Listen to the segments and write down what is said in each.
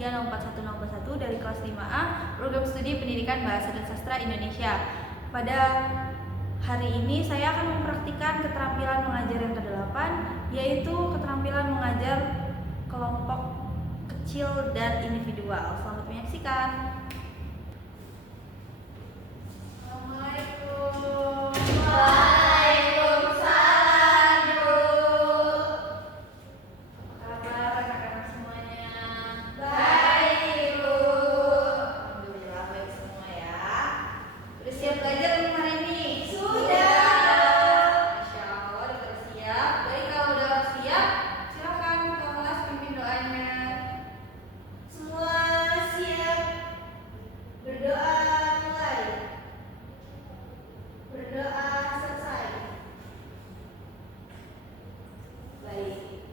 3 nomor 41 dari kelas 5A Program Studi Pendidikan Bahasa dan Sastra Indonesia. Pada hari ini saya akan mempraktikkan keterampilan mengajar yang ke-8, yaitu keterampilan mengajar kelompok kecil dan individual. Selamat menyaksikan. Assalamualaikum. Waalaikumsalam, Bu. Apa kabar anak-anak semuanya? Baik, Bu. Alhamdulillah baik semua ya. Udah siap belajar belum hari ini? Sudah. Masya Allah, udah siap. Baik, kalau udah siap, silakan ke kelas pimpin doanya. Semua siap. Berdoa mulai. Berdoa selesai. Baik,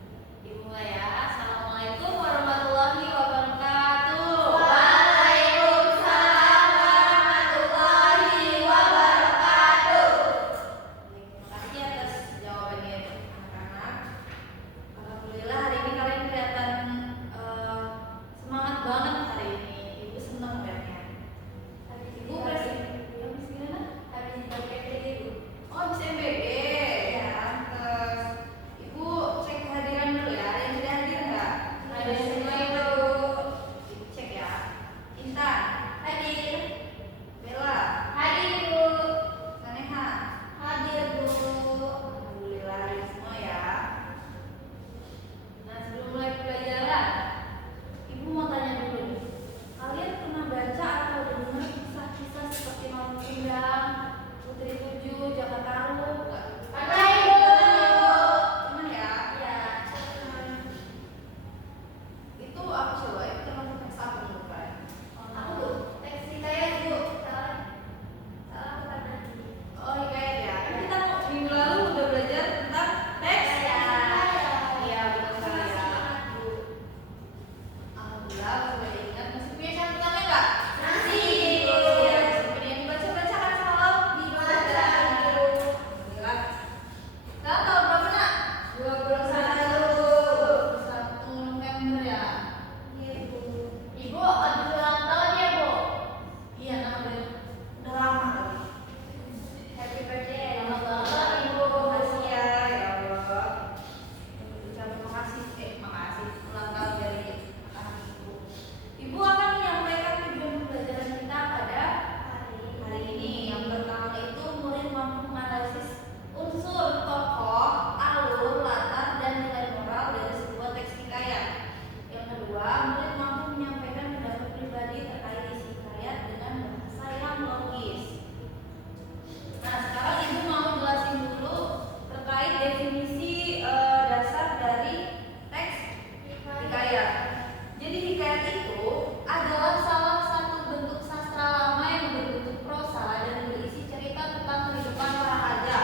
dimulai ya. Assalamualaikum warahmatullahi wabarakatuh. Waalaikumsalam warahmatullahi wabarakatuh. Terima kasih atas jawabannya anak-anak. Alhamdulillah hari ini kalian kelihatan semangat banget hari ini. Ibu senang melihatnya. Ibu habis gimana? Habis PPT, Bu. Oh, habis MBG. Ya, pantes. Ibu cek kehadiran dulu ya. Ada yang sudah hadir nggak? Ada yang semua itu. Ibu cek ya. Intan hadir. Bella Hadir, Bu. Saneha Hadir, Bu. alhamdulillah hadir semua ya. Nah, sebelum mulai pelajaran, Ibu mau tanya dulu nih. Kalian pernah baca atau dengar kisah-kisah seperti Malam Kundang, Putri Tujuh, Jakarta Taruh? Pernah, Ibu. Pernah ya? Ya. Itu apa coba? Itu termasuk teks apa menurut kalian? Aku teks hikayat, Bu. Salah bukan nanti. Oh, hikayat ya. Kan kita minggu lalu udah belajar tentang teks. Iya, betul sekali ya. Alhamdulillah, sudah ingat. Masih punya catatannya nggak? Masih. Iya, seperti yang dibaca-bacakan semalam. Dibaca. Alhamdulillah. Sekarang tahun berapa nak? 21. 21 November ya. Iya, Bu. Ibu, habis ulang tahun ya, Bu? Iya, namanya udah lama lagi. Happy birthday. Selamat ulang tahun Ibu. Makasih ya, ya Allah. Ucapin makasih, makasih ulang tahun dari anak Ibu. Ibu akan menyampaikan tujuan pembelajaran kita pada hari ini. Yang pertama itu murid mampu menganalisis unsur tokoh, alur, latar, dan nilai moral dari sebuah teks hikayat. Yang kedua, murid mampu menyampaikan pendapat pribadi terkait isi hikayat dengan bahasa yang logis. Nah, sekarang Ibu mau jelasin dulu terkait definisi dasar dari teks hikayat. Jadi hikayat itu adalah salah satu bentuk sastra lama yang berbentuk prosa dan berisi cerita tentang kehidupan para raja,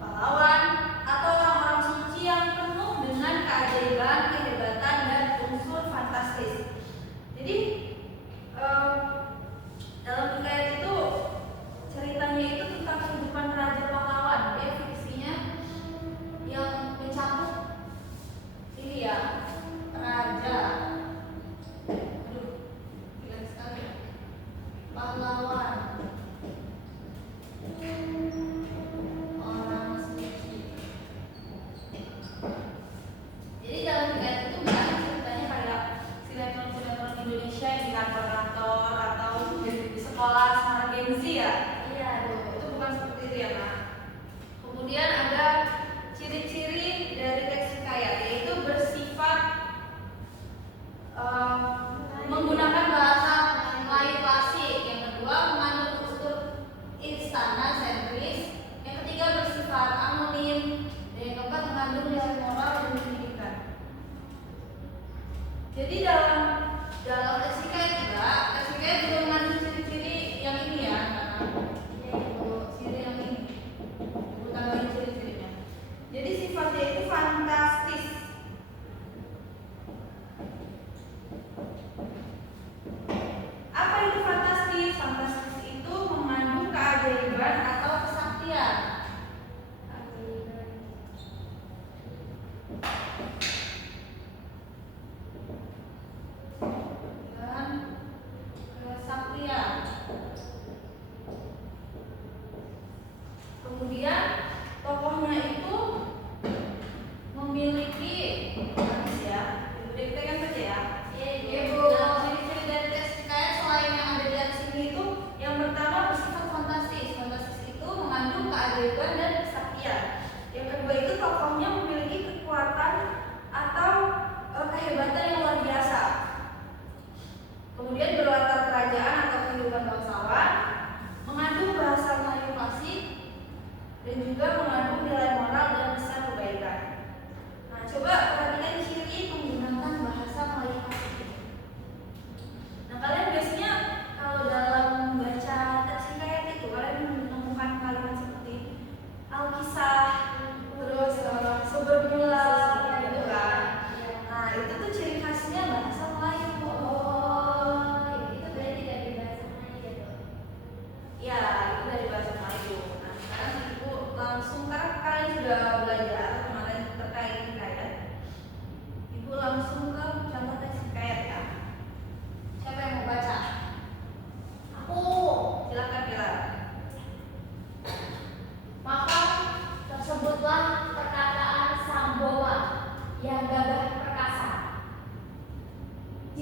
pahlawan, atau orang-orang suci yang penuh dengan keajaiban, kehebatan, dan unsur fantastis. Jadi dalam hikayat itu ceritanya itu tentang kehidupan raja pahlawan. Dia fiksinya yang mencakup ini ya, raja. Aduh, gila sekali. Pahlawan, orang suci. Jadi dalam hikayat itu banyak ceritanya kayak sinetron-sinetron Indonesia yang di kantor-kantor atau di sekolah sama Gen Z ya. Iya, Bu. Itu bukan seperti itu ya, Kak. Kemudian ada ciri-ciri dari teks hikayat, yaitu bersifat menggunakan bahasa Melayu klasik. Yang kedua, mengandung unsur istana sentris. Yang ketiga, bersifat anonim. Dan yang keempat, mengandung nilai moral dan pendidikan. Jadi dalam teks hikayat juga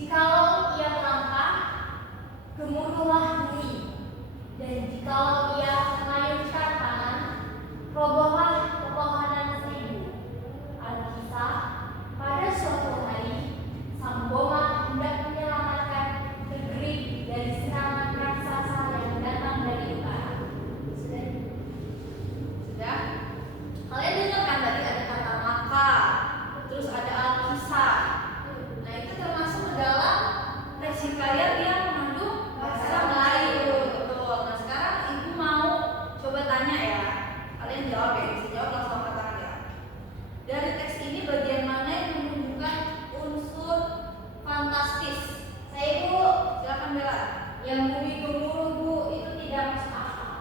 Jikalau ia melangkah, gemuruhlah bumi. Dan jikalau ia mengayunkan tangan, robohlah pepohonan seribu. Alkisah, pada suatu hari, sang Boma hendak menyelamatkan negeri dari serangan raksasa yang datang dari utara. Sudah? Kalian dengar kan tadi ada kata maka, terus ada alkisah. Nah itu termasuk ke dalam teks hikayat yang mengandung bahasa Melayu. Betul. Nah sekarang ibu mau coba tanya ya. Kalian jawab ya, bisa jawab langsung angkat tangan ya. Dari teks ini bagian mana yang menunjukkan unsur fantastis? Saya Bu, Silakan Bella. yang bumi gemuruh Bu, itu tidak masuk akal.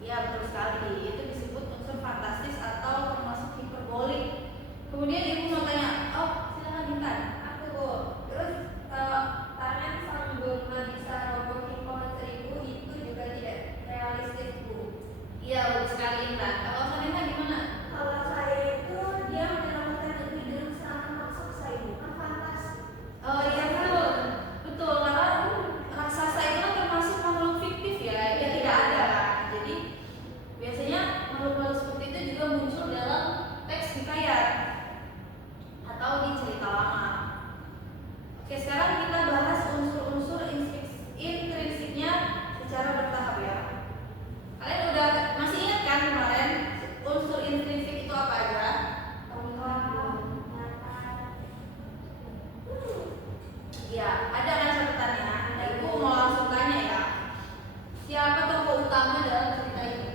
Ya betul sekali. Itu disebut unsur fantastis atau termasuk hiperbolik. Kemudian ibu mau tanya, oh silakan Intan. Aku Bu, terus tangan sang Boma bisa robohin pohon seribu itu juga tidak realistis Bu. Iya betul sekali Intan. Kalau Sanina gimana? Kalau saya itu dia menyelamatkan negeri dari serangan raksasa itu kan fantastis. Oh iya betul, betul karena raksasa itu kan termasuk makhluk fiktif ya, yang tidak ada kan. Jadi biasanya makhluk-makhluk seperti itu juga muncul dalam teks hikayat atau di cerita lama. Oke sekarang kita bahas unsur-unsur intrinsiknya secara bertahap ya. Kalian udah masih ingat kan kemarin unsur intrinsik itu apa aja? Ya, ada kan catatannya. Nah, ibu mau langsung tanya ya. Siapa tokoh utama dalam cerita ini?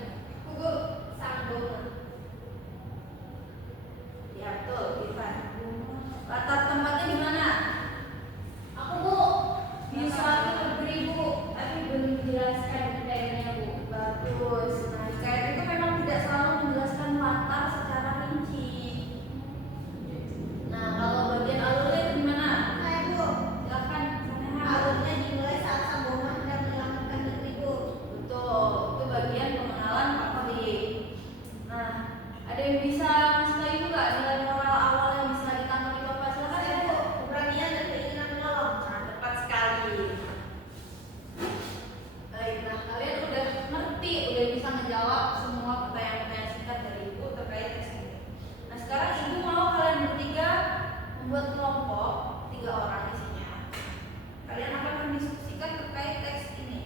Bu, sang Boma. Ya betul, Ivan. Latar tempatnya di mana? Aku Bu, di suatu negeri Bu, tapi belum menjelaskan detailnya Bu. Bagus. Nah, hikayat itu memang tidak selalu menjelaskan latar secara rinci. Nah, kalau bagian alurnya itu di mana? Saya Bu, Silakan. Saneha. alurnya dimulai saat sang Boma hendak menyelamatkan negeri Bu. Betul, itu bagian pengenalan konflik. Nah, ada yang bisa ngasih tahu itu nggak nilai moral awal yang bisa ditangkap Bapak? Silakan Saya ya. Bu, keberanian dan keinginan menolong. Nah, tepat sekali. Baik, nah kalian udah ngerti, udah bisa menjawab semua pertanyaan-pertanyaan singkat dari ibu terkait teks ini. Nah sekarang ibu mau kalian bertiga membuat kelompok 3 orang isinya. Kalian akan mendiskusikan terkait teks ini.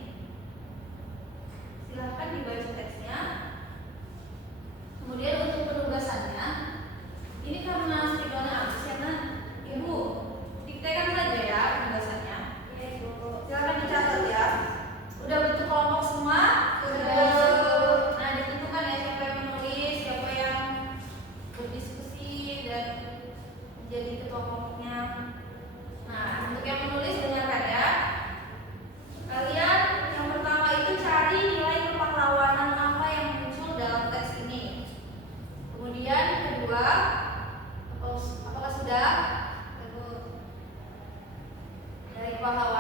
Silahkan dibaca teksnya. Kemudian untuk penugasannya, ini karena Stigona habis ya kan, ibu diktekan saja ya penugasannya. Iya Bu. Silakan dicatat ya. Udah bentuk kelompok semua? Sudah. Nah, ditentukan ya siapa yang menulis, siapa yang berdiskusi dan menjadi ketua kelompoknya. Nah, untuk yang menulis dengarkan ya. Kalian yang pertama itu cari nilai kepahlawanan apa yang muncul dalam teks ini. Kemudian kedua, apakah sudah? Dari pahlawanan